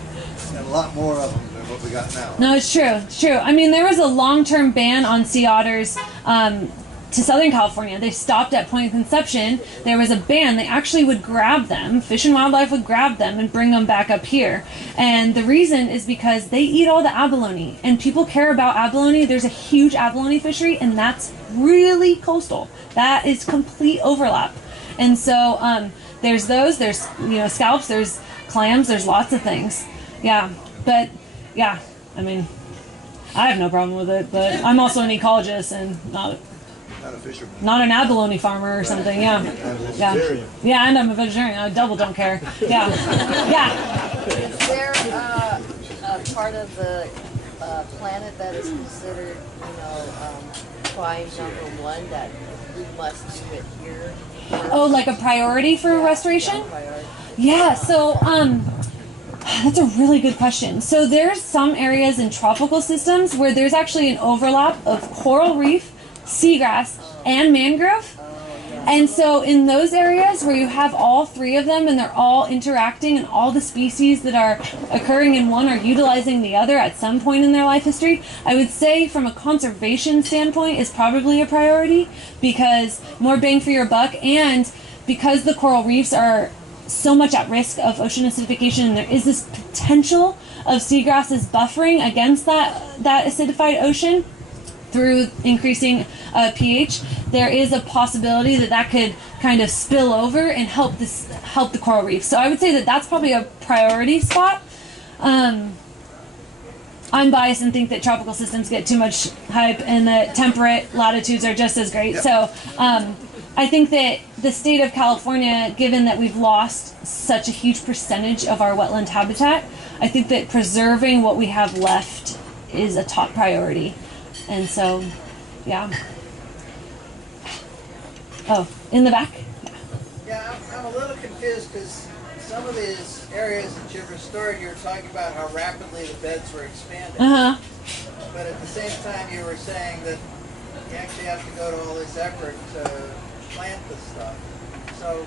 and a lot more of them than what we got now. No, it's true. I mean, there was a long-term ban on sea otters to Southern California. They stopped at Point Conception. There was a ban. They actually would grab them. Fish and Wildlife would grab them and bring them back up here. And the reason is because they eat all the abalone, and people care about abalone. There's a huge abalone fishery, and that's really coastal. That is complete overlap. And so there's those. There's scallops. There's clams. There's lots of things. Yeah, but yeah, I mean, I have no problem with it. But I'm also an ecologist and not Not a fisherman. not an abalone farmer or something. Yeah, yeah, and I'm a vegetarian. I double don't care. Yeah, yeah. Is there a part of the planet that is considered, prime #1 that we must do it here? Oh, like a priority for restoration? Yeah, priority. Yeah, so that's a really good question. So there's some areas in tropical systems where there's actually an overlap of coral reef, seagrass, and mangrove. And so in those areas where you have all three of them and they're all interacting and all the species that are occurring in one are utilizing the other at some point in their life history, I would say from a conservation standpoint is probably a priority, because more bang for your buck, and because the coral reefs are so much at risk of ocean acidification, and there is this potential of seagrasses buffering against that acidified ocean through increasing pH, there is a possibility that could kind of spill over and help the coral reef. So I would say that that's probably a priority spot. I'm biased and think that tropical systems get too much hype and that temperate latitudes are just as great. Yep. So I think that the state of California, given that we've lost such a huge percentage of our wetland habitat, I think that preserving what we have left is a top priority. And so, yeah. Oh, in the back? Yeah, I'm a little confused because some of these areas that you've restored, you were talking about how rapidly the beds were expanding. Uh-huh. But at the same time, you were saying that you actually have to go to all this effort to plant this stuff. So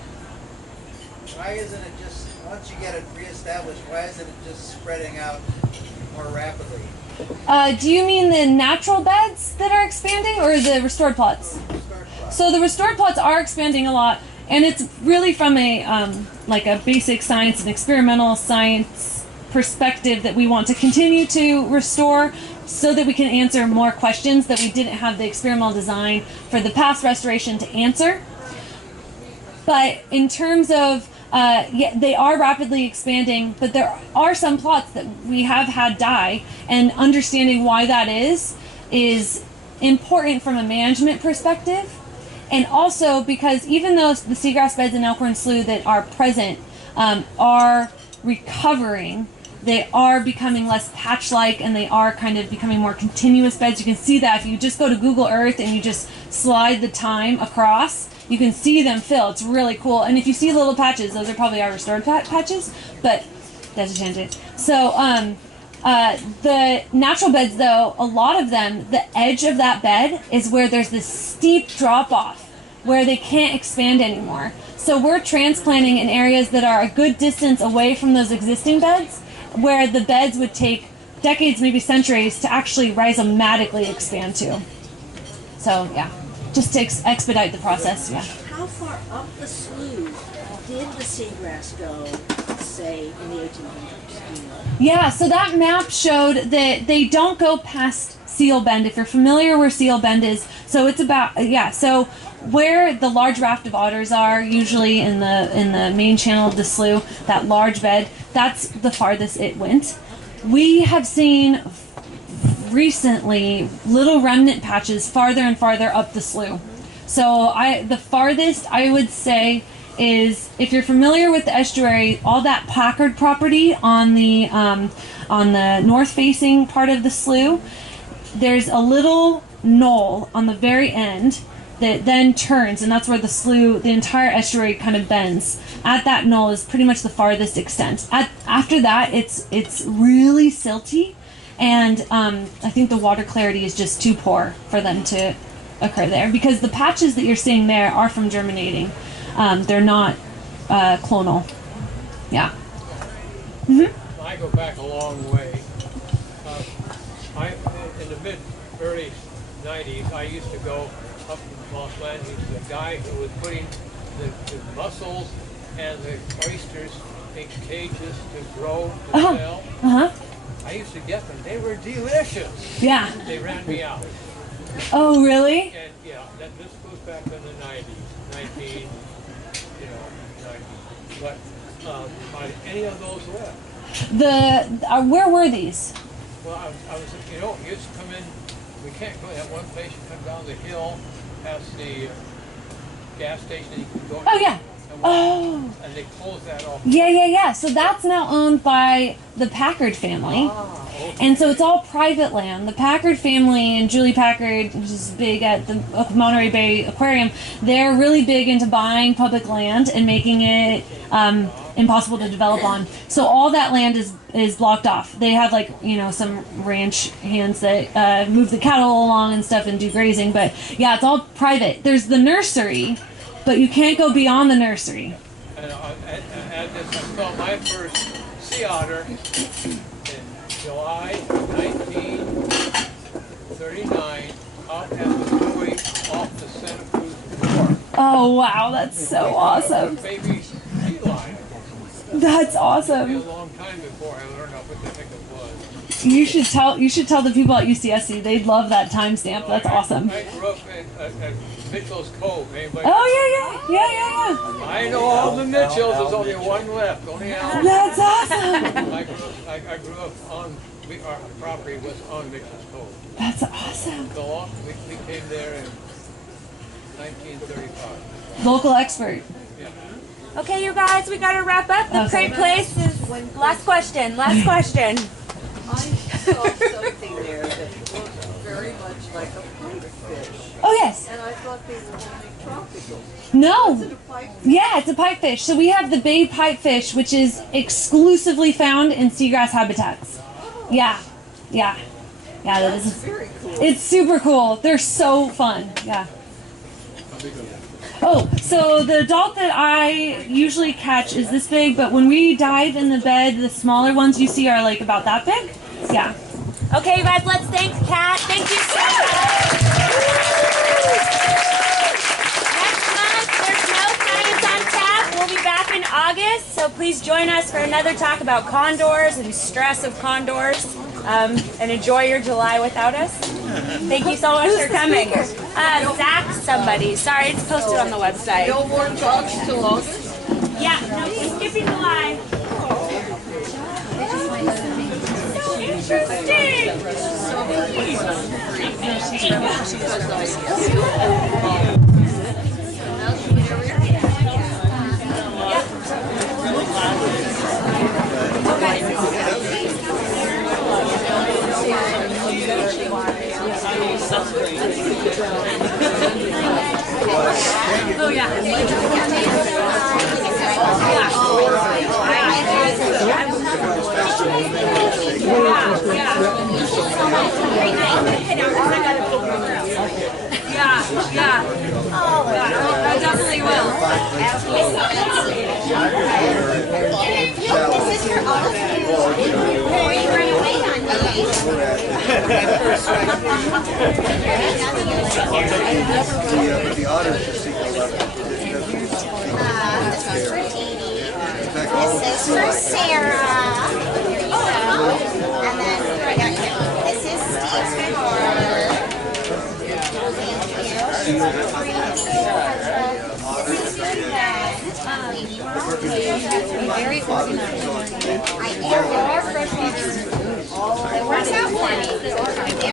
why isn't it just, once you get it reestablished, why isn't it just spreading out more rapidly? Do you mean the natural beds that are expanding or the restored plots? Restored plots. So the restored plots are expanding a lot, and it's really from a like a basic science and experimental science perspective that we want to continue to restore so that we can answer more questions that we didn't have the experimental design for the past restoration to answer. But in terms of yeah, they are rapidly expanding, but there are some plots that we have had die, and understanding why that is important from a management perspective. And also because even though the seagrass beds in Elkhorn Slough that are present are recovering, they are becoming less patch-like and they are kind of becoming more continuous beds. You can see that if you just go to Google Earth and you just slide the time across, you can see them fill. It's really cool. And if you see little patches, those are probably our restored patches, but that's a tangent. So the natural beds, though, a lot of them, the edge of that bed is where there's this steep drop-off where they can't expand anymore. So we're transplanting in areas that are a good distance away from those existing beds, where the beds would take decades, maybe centuries, to actually rhizomatically expand to. So, yeah, just to expedite the process, yeah. How far up the slough did the seagrass go, say, in the 1800s? Yeah, so that map showed that they don't go past Seal Bend, if you're familiar where Seal Bend is. So it's about, yeah, so where the large raft of otters are, usually in the main channel of the slough, that large bed, that's the farthest it went. We have seen recently little remnant patches farther and farther up the slough. So the farthest I would say is, if you're familiar with the estuary, all that Packard property on the north-facing part of the slough, there's a little knoll on the very end that then turns, and that's where the slough, the entire estuary kind of bends. At that knoll is pretty much the farthest extent. After that, it's really silty, and I think the water clarity is just too poor for them to occur there, because the patches that you're seeing there are from germinating. They're not clonal. Yeah. Mm-hmm. I go back a long way. In the early 90s, I used to go up in Mossland. He's the guy who was putting the mussels and the oysters in cages to grow to sell. I used to get them. They were delicious. Yeah. They ran me out. Oh, really? And yeah, this goes back in the 90s, 90. But are any of those left? Where were these? Well, I was, you used to come in. We can't go. That one place you come down the hill, past the gas station, and you can go. Oh yeah. Oh. And they closed that off. Yeah. So that's now owned by the Packard family. Okay. And so it's all private land. The Packard family and Julie Packard, which is big at the Monterey Bay Aquarium, they're really big into buying public land and making it impossible to develop on. So all that land is blocked off. They have some ranch hands that move the cattle along and stuff and do grazing. But yeah, it's all private. There's the nursery, but you can't go beyond the nursery. And I saw my first sea otter in July 1939 out at the buoy off the Santa Cruz Wharf. Oh wow, that's so awesome. Baby sea lion. That's It awesome. was a long time before I learned what the heck it was. You should tell the people at UCSC. They'd love that timestamp. That's awesome. I grew up at Mitchell's Cove. Anybody? Oh yeah. I know all the Mitchells. There's only one left. Only Alan. That's awesome. I grew up on our property was on Mitchell's Cove. That's awesome. So we came there in 1935. Local expert. Yeah. Okay, you guys, we gotta wrap up. The Great Place is last question. I saw something there that looked very much like a pipefish. Oh yes. And I thought they were only tropical. No. Is it a pipefish? Yeah, it's a pipefish. So we have the bay pipefish, which is exclusively found in seagrass habitats. Yeah. That is very cool. It's super cool. They're so fun. Yeah. Oh, so the adult that I usually catch is this big, but when we dive in the bed, the smaller ones you see are like about that big. Yeah. Okay, you guys, let's thank Kat. Thank you so much. Next month, there's no science on tap. We'll be back in August, so please join us for another talk about condors and stress of condors. And enjoy your July without us. Thank you so much for coming. Zach somebody. Sorry, it's posted on the website. No more talks till August? Yeah, no, we're skipping July. Interesting. Oh yeah. Yeah. Oh, I definitely will. This is for all of you. Before you run away on me. But the otters just seek to love it. This is for Katie. This is for Sarah. And then this is Steve's reward. Thank you. This is your friend. Very organized. I am. It works out for me.